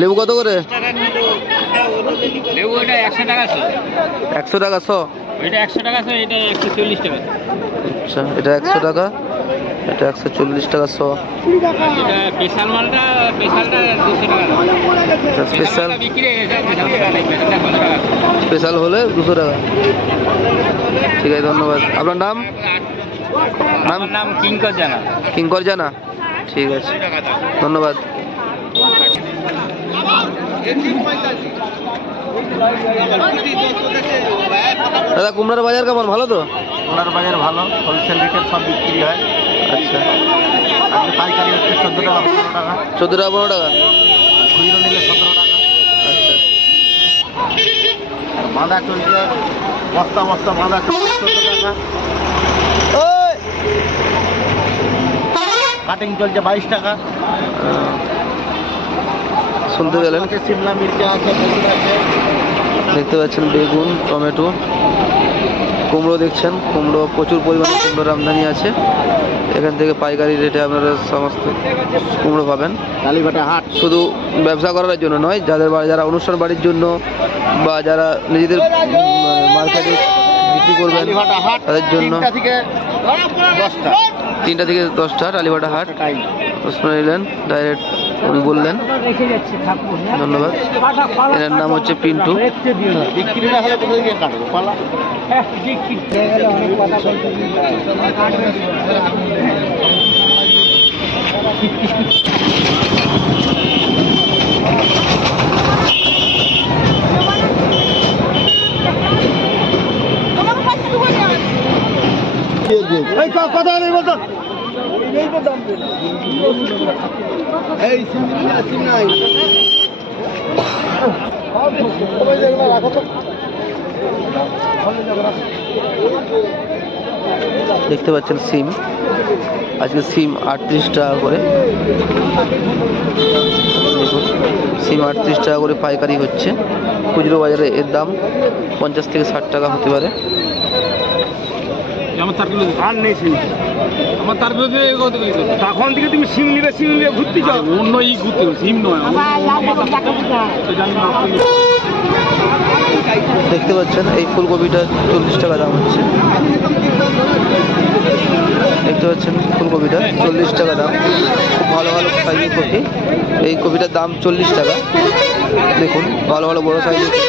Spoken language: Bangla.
লেবু কত করে? লেবু এটা একশো টাকা একশো টাকা শ? এটা একশো টাকা শো এটা একশো চল্লিশ টাকা। আচ্ছা এটা একশো টাকা। এটা একশো চল্লিশ টাকা শ। স্পেশাল স্পেশাল হলে দুশো টাকা। ঠিক আছে ধন্যবাদ। আপনার নাম? নাম নাম কিঙ্কর জানা। কিঙ্কর জানা। ঠিক আছে ধন্যবাদ। দাদা কুমড়ার বাজার কেমন? ভালো তো? কুমড়ার বাজার ভালো হোলসেল রেটের সব বিক্রি হয়। আচ্ছা। আজকে পাইকারি হচ্ছে চোদ্দ টাকা পনেরো টাকা। চোদ্দ টাকা পনেরো টাকা? খুচরো নিলে সতেরো টাকা। আচ্ছা বাঁধা চলছে বস্তা বস্তা বাঁধা চলছে চোদ্দ টাকা। কাটিং চলছে বাইশ টাকা। শুনতে আছে সিমলা মির্চা আছে বেগুন আছে। দেখতে পাচ্ছেন বেগুন টমেটো। কুমড়ো দেখছেন কুমড়ো প্রচুর পরিমাণে কুমড়োর আমদানি আছে। এখান থেকে পাইকারি রেটে আপনারা সমস্ত কুমড়ো পাবেন। কালীঘাটা হাট। শুধু ব্যবসা করার জন্য নয় যাদের বাড়ি যারা অনুষ্ঠান বাড়ির জন্য বা যারা নিজেদের মার্কেটে বিক্রি করবেন তাদের জন্য দশটা। তিনটা থেকে দশটা, টালিবাটা হাট, ওসমান প্রশ্ন ডাইরেক্ট উনি বললেন। ধন্যবাদ। এনার নাম হচ্ছে পিন্টু। বিক্রি কথা নেই বলতো? এই নাই। দেখতে পাচ্ছেন সিম। আজকে সিম আটত্রিশ টাকা করে। দেখুন সিম আটত্রিশ টাকা করে পাইকারি হচ্ছে। খুচরো বাজারে এর দাম পঞ্চাশ থেকে ষাট টাকা হতে পারে। আমার তারগুলো আর নেই সিম আমার তারগুলো দিয়ে কত তখন থেকে তুমি সিম নিবে সিম নিয়ে ঘুরতে অন্য ই ঘুরতে সিম নয় দেখতে পাচ্ছেন এই ফুলকপিটা চল্লিশ টাকা দাম হচ্ছে। দেখতে পাচ্ছেন ফুলকপিটা চল্লিশ টাকা দাম। খুব ভালো ভালো সাইজের কপি। এই কপিটার দাম চল্লিশ টাকা। দেখুন ভালো ভালো বড় সাইজের কপি।